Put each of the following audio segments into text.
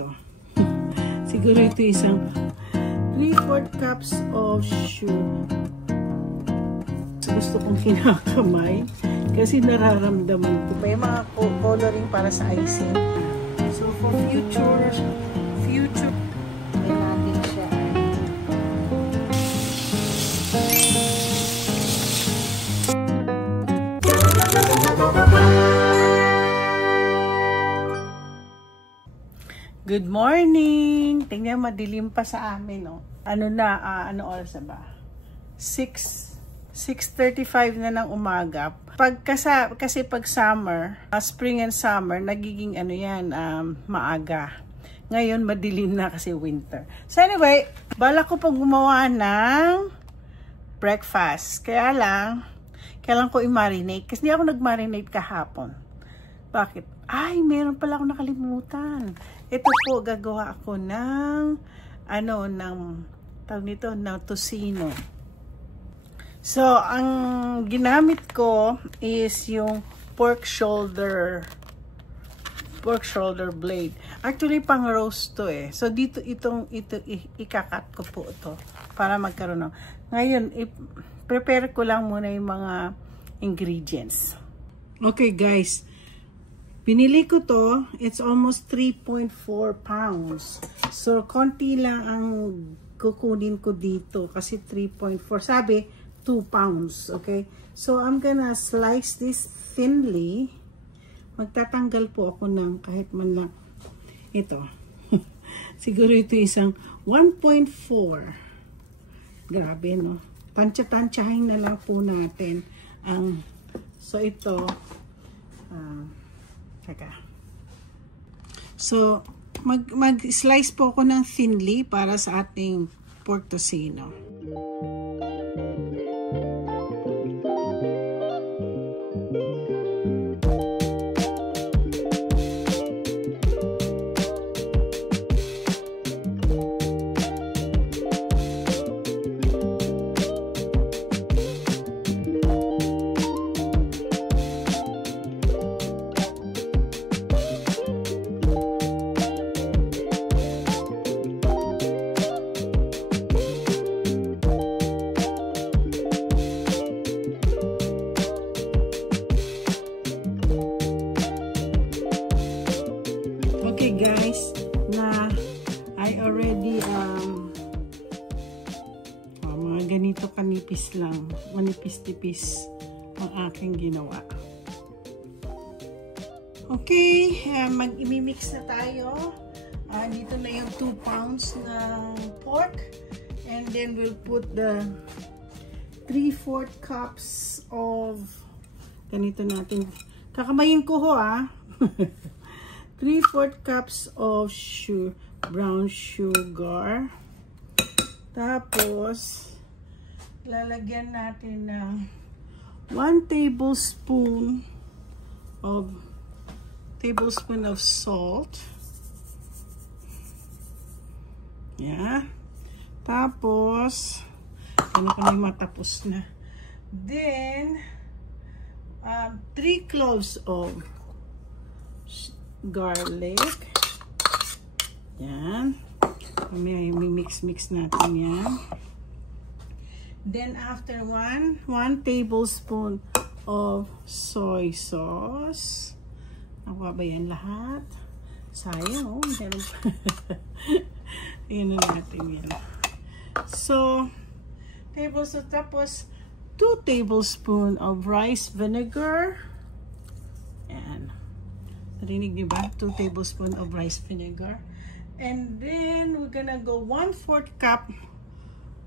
ito. Siguro ito isang 3/4 cups of sugar. Gusto kong kinakamay kasi nararamdaman ko. May mga coloring para sa icing. So for future, may natin siya. Good morning! Tingnan, madilim pa sa amin, no? Ano oras na ba? 6:35 na ng umaga. Kasi pag summer, spring and summer, nagiging maaga. Ngayon, madilim na kasi winter. So anyway, balak ko pag gumawa ng breakfast. Kailan ko i-marinate. Kasi hindi ako nag-marinate kahapon. Bakit? Ay, meron pala ako nakalimutan. Ito po, gagawa ako ng tawag nito, ng tocino. So, ang ginamit ko is yung pork shoulder blade. Actually, pang roast to eh. So, ito ikakat ko po ito para magkaroon ng. Ngayon, prepare ko lang muna yung mga ingredients. Okay, guys. Binili ko to. It's almost 3.4 pounds. So, konti lang ang kukunin ko dito kasi 3.4. Sabi, 2 pounds. Okay? So, I'm gonna slice this thinly. Magtatanggal po ako ng kahit man lang. Ito. Siguro ito isang 1.4. Grabe, no? Tansya-tansyahin na lang po natin. So, ito. So, mag-slice po ako ng thinly para sa ating pork tocino. Okay guys, I already mga ganito kanipis lang, manipis-tipis ang aking ginawa. Okay, mag-imimix na tayo. Dito na yung 2 pounds ng pork, and then we'll put the 3/4 cups of ganito natin. Kakamayin ko ho 3/4 cups of brown sugar. Tapos, lalagyan natin ng 1 tablespoon of salt. Yeah. Tapos, ano ko na yung matapos na. Then, 3 cloves of garlic. Yan. May mix natin yan. Then after 1 tablespoon of soy sauce. Nakuha ba yan lahat? Sayang, meron pa. Yan na natin yan. So, tapos 2 tablespoon of rice vinegar. Yan. Narinig niyo ba? 2 tablespoon of rice vinegar. And then, we're gonna go 1/4 cup.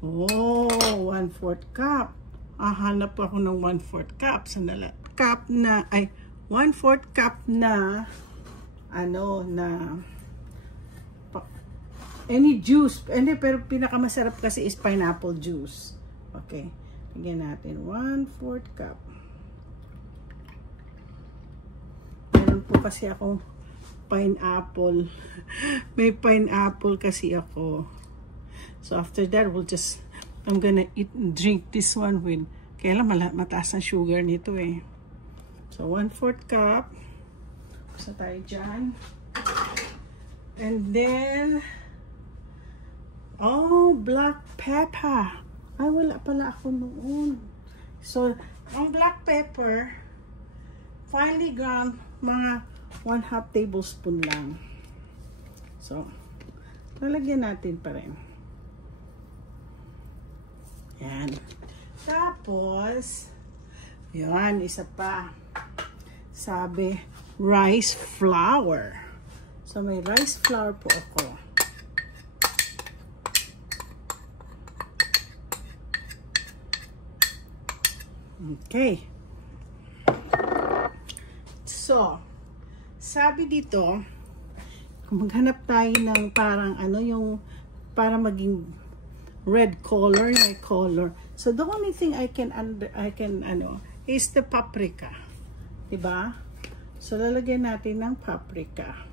Oh, 1/4 cup. Hanap ako ng 1/4 cup. Sandali. 1/4 cup na any juice. Pero pinakamasarap kasi is pineapple juice. Okay. Tingnan natin. 1/4 cup. Po kasi ako pineapple. May pineapple kasi ako. So after that, I'm gonna drink this one with, kaya lang mataas ang sugar nito eh. So 1/4 cup. Basta tayo dyan. And then, oh, black pepper. Ay, wala pala ako noon. So, ang black pepper, finely ground, mga 1/2 tablespoon lang. So, lalagyan natin pa rin. Yan. Tapos, yan, isa pa. Sabi, rice flour. So, may rice flour po ako. Okay. So, sabi dito, maghanap tayo ng parang ano yung para maging red color, my color. So the only thing I can is the paprika. Diba? So lalagyan natin ng paprika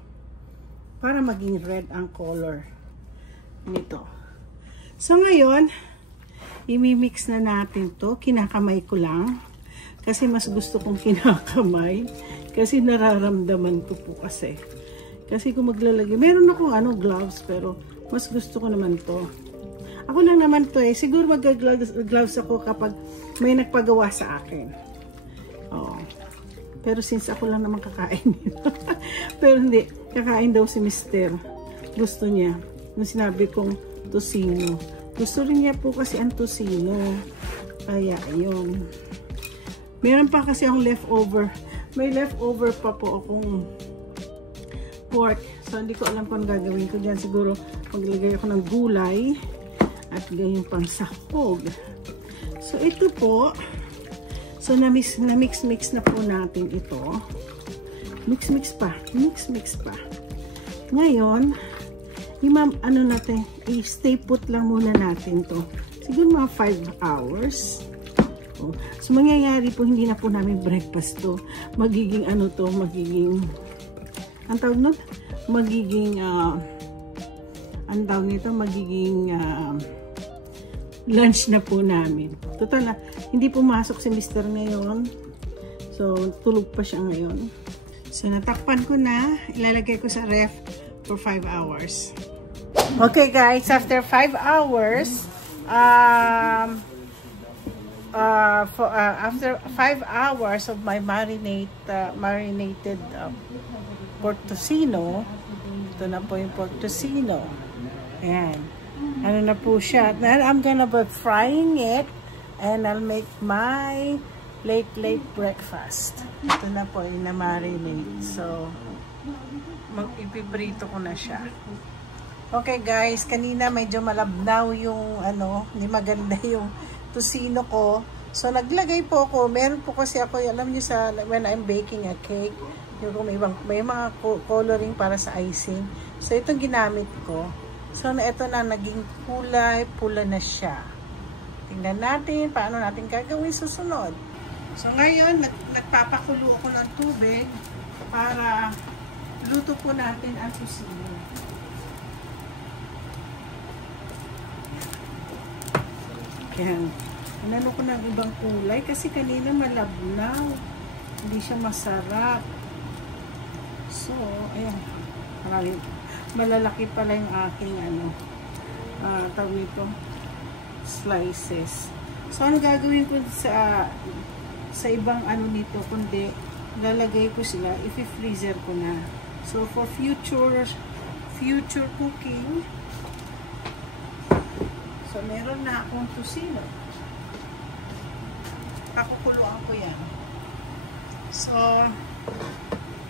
para maging red ang color nito. So ngayon, imimix na natin to. Kinakamay ko lang kasi mas gusto kong kinakamay kasi nararamdaman ko po kasi. Kasi kung maglalagay, meron akong gloves, pero mas gusto ko naman to. Ako lang naman to eh. Siguro mag-gloves ako kapag may nagpagawa sa akin. Oo. Pero since ako lang naman kakain. Pero hindi. Kakain daw si Mr. Gusto niya. Nung sinabi kong tocino. Gusto rin niya po kasi ang tocino. Kaya, ayun. Meron pa kasi akong leftover. May leftover pa po akong pork. So, hindi ko alam kung gagawin ko dyan. Siguro, maglagay ako ng gulay at ganyan pang sahog. So, ito po. So, na-mix na po natin ito. Mix pa. Ngayon, natin, i-stay put lang muna natin to. Siguro mga 5 hours. So, mangyayari po, hindi na po namin breakfast to. Magiging magiging ang tawag nun? Magiging magiging lunch na po namin. Total na, hindi pumasok si Mr. ngayon. So, tulog pa siya ngayon. So, natakpan ko na. Ilalagay ko sa ref for 5 hours. Okay guys, after 5 hours, after 5 hours of my marinated pork tocino, ito na po yung pork tocino. Ayan. Ano na po siya. Then I'm gonna be frying it and I'll make my late breakfast. Ito na po yung na-marinate. So, ipiprito ko na siya. Okay guys, kanina medyo malabnaw yung hindi maganda yung tocino ko. So, naglagay po ako. Meron po kasi ako, alam niyo when I'm baking a cake, may mga coloring para sa icing. So, itong ginamit ko. So, ito na naging kulay, pula na siya. Tingnan natin paano natin gagawin susunod. So, ngayon, nagpapakulo ako ng tubig para luto po natin ang tocino. Yan. Inano ko ng ibang kulay kasi kanina malabnaw. Hindi siya masarap. So, ayan. Malalaki pala yung aking tawag nito, slices. So, ano gagawin ko sa ibang nito, kundi lalagay ko sila, i-freezer ko na. So, for future cooking, so, meron na akong tocino. Pakukuluan ko yan. So,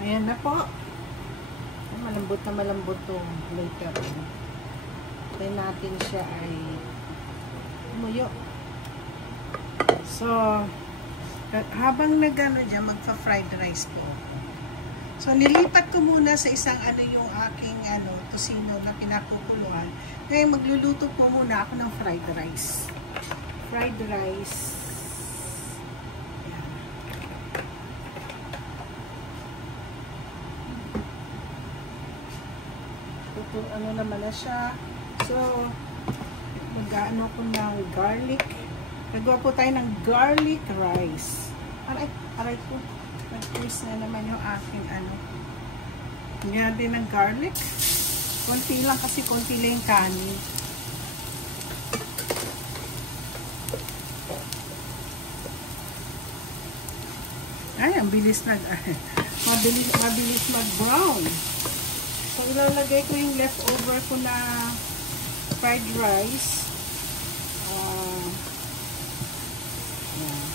ayan na po. Malambot na malambot to later. Tayo natin siya ay umuyo. So, habang dyan, magpa-fried rice po. So, nilipat ko muna sa isang yung aking tocino na pinakukuluan. Ngayon, magluluto po muna ako ng fried rice. Fried rice. Naman na siya. So, mag-ano ko ng garlic. Nagawa po tayo ng garlic rice. Aray po. Nag-twist na naman yung aking Lagyan natin ng garlic. Konti lang kasi konti lang yung kanin. Ay, ang bilis mabilis mag-brown. So, ilalagay ko yung leftover ko na fried rice. Yan.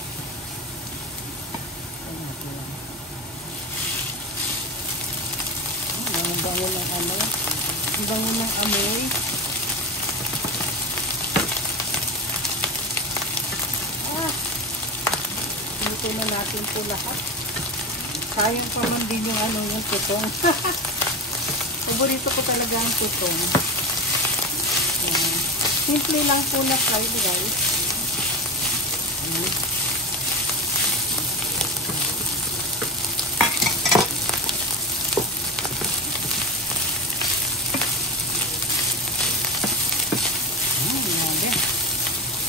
Ang bango ng ano. Ang bango ng amoy. Luto na natin po lahat. Sayang pa man din yung ano, yung tutong. Paborito ko talaga ang tutong. Simple lang po na fried rice.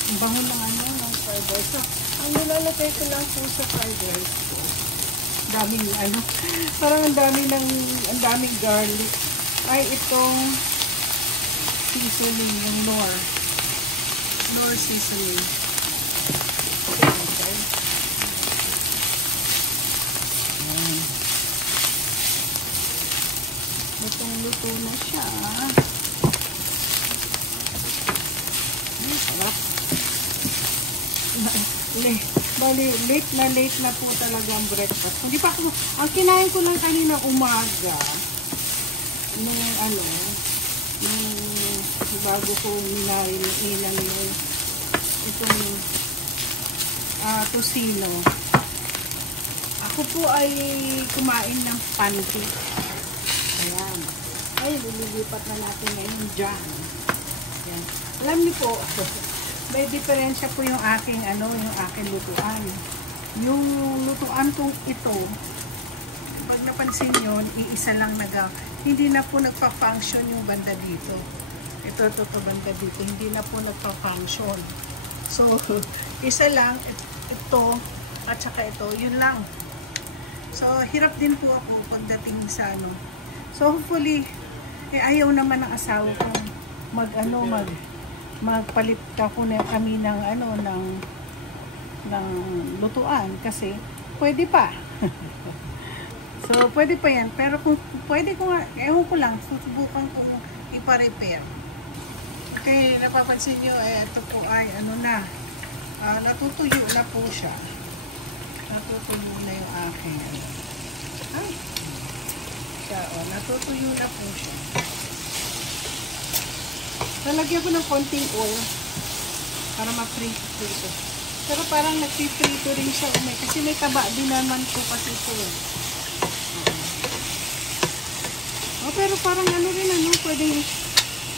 Ang bango ng ano, ng fried rice. So, ang nilalagay ko lang po sa fried rice ko. Daming ano, parang ang daming garlic. Ay, itong seasoning, yung Knorr seasoning. Okay. Lutong-luto na siya. Sarap. Bali, late na po talaga ang breakfast. Hindi pa ako, ang kinain ko lang kanina umaga, nung ano, bago ko minarinan yung itong tocino. Ako po ay kumain ng pancake. Ayan. Ay, lilipat na natin ngayon dyan. Ayan. Alam niyo po, may diferensya po yung aking lutuan. Yung lutuan kong ito, pag napansin nyo, iisa lang hindi na po nagpa-function yung banda dito. Ito banda dito, hindi na po nagpa-function. So, isa lang, ito, at saka ito, yun lang. So, hirap din po ako pagdating sa ano. So, hopefully, ayaw naman ng asawa kong magpalit kami ng ng lutuan kasi pwede pa. So, pwede pa yan. Pero kung pwede ko nga, ewan ko lang, susubukan kong ipa-repair. Okay, napapansin nyo, ito po ay natutuyo na po siya. Natutuyo na yung aking natutuyo na po siya. Lalagyan ko ng konting oil para ma-prito. Pero parang nagpiprito rin siya kasi may taba din naman po kasi ito. Pero parang rin pwedeng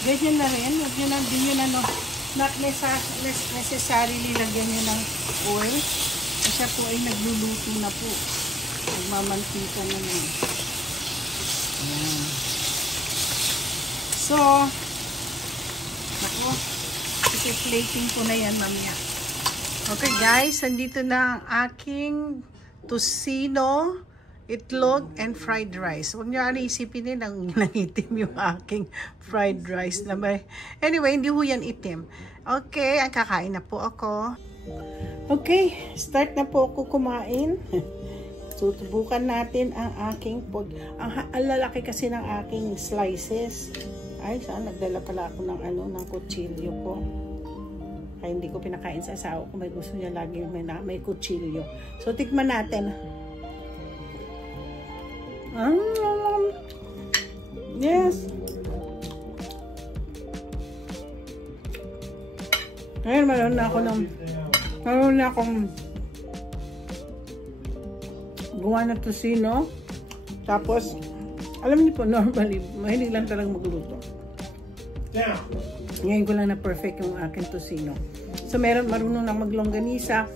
ganyan na rin. Huwag nyo na din yun not necessarily lagyan nyo ng oil. Kasi po ay nagluluto na po. Nagmamantika na nun. Ayan. So, ako, kasi plating ko na yan mamaya. Okay guys, nandito na ang aking tocino, itlog, and fried rice. Huwag nyo isipin din ang nangitim yung aking fried rice. Anyway, hindi ho yan itim. Okay, ang kakain na po ako. Okay, start na po ako kumain. Susubukan natin ang aking ang lalaki kasi ng aking slices. Ay, saan? Nagdala pala ako ng kutsilyo ko. Kaya hindi ko pinakain sa asawa ko. May gusto niya lagi may kutsilyo. So, tikman natin. Yes. Ngayon, meron na akong gawa na tocino. Tapos, alam niyo po, normally, mahilig lang talagang magluto. Ngayon ko lang na perfect yung aking tocino. So, marunong na maglongganisa.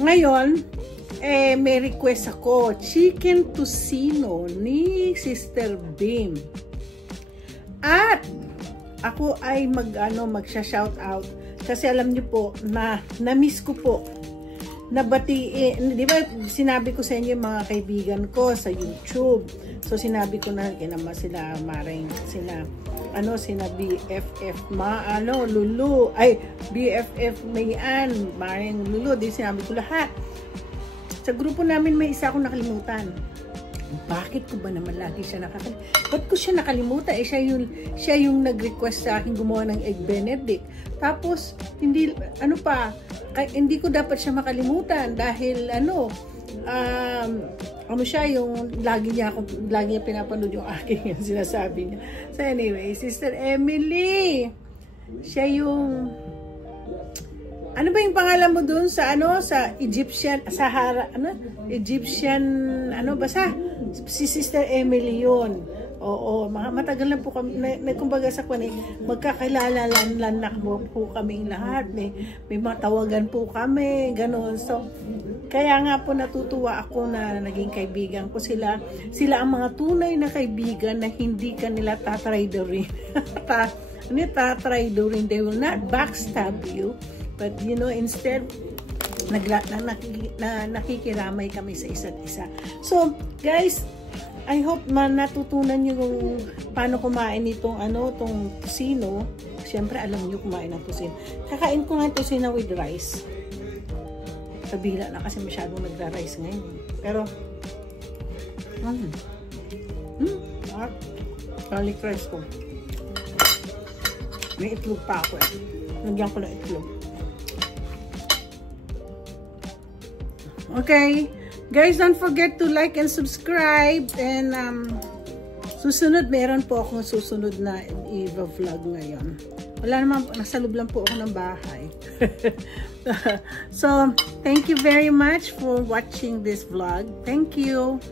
Ngayon, may request ako. Chicken tocino ni Sister Bim. At, ako ay magsha-shout out. Kasi alam niyo po, na-miss ko po. Nabatiin, di ba sinabi ko sa inyo yung mga kaibigan ko sa YouTube. So, sinabi ko na, kinama sila Maring, sila sina BFF Lulu, ay BFF Mayan, Maring Lulu, di sinabi ko lahat. Sa grupo namin may isa akong nakalimutan. Bakit ko ba naman lagi siya nakakalimutan? Ba't ko siya nakalimutan? Siya yung nag-request sa akin gumawa ng Egg Benedict. Tapos, hindi ko dapat siya makalimutan dahil siya yung lagi niya pinapanood yung aking yung sinasabi niya. So anyway, Sister Emily, siya yung ano ba yung pangalan mo dun sa sa Egyptian Sahara basta si Sister Emily yun. Oo, matagal na po kami, kumbaga sa kwan magkakilala lang po kaming lahat. May matawagan po kami, gano'n. So, kaya nga po natutuwa ako na naging kaibigan ko sila. Sila ang mga tunay na kaibigan na hindi kanila tatraidorin. Tatraidorin. They will not backstab you. But, instead, nakikiramay kami sa isa't isa. So, guys, I hope natutunan nyo kung paano kumain itong tong tusino. Siyempre, alam nyo kumain ng tusino. Kakain ko nga tusino with rice. Sabila na kasi masyadong nagra-rice ngayon. Pero, garlic rice ko. May itlog pa ako eh. Nagyan ko ng itlog. Okay. Guys, don't forget to like and subscribe. And susunod, meron po akong susunod na i-vlog ngayon. Wala naman, nasa loob lang po ako ng bahay. So, thank you very much for watching this vlog. Thank you.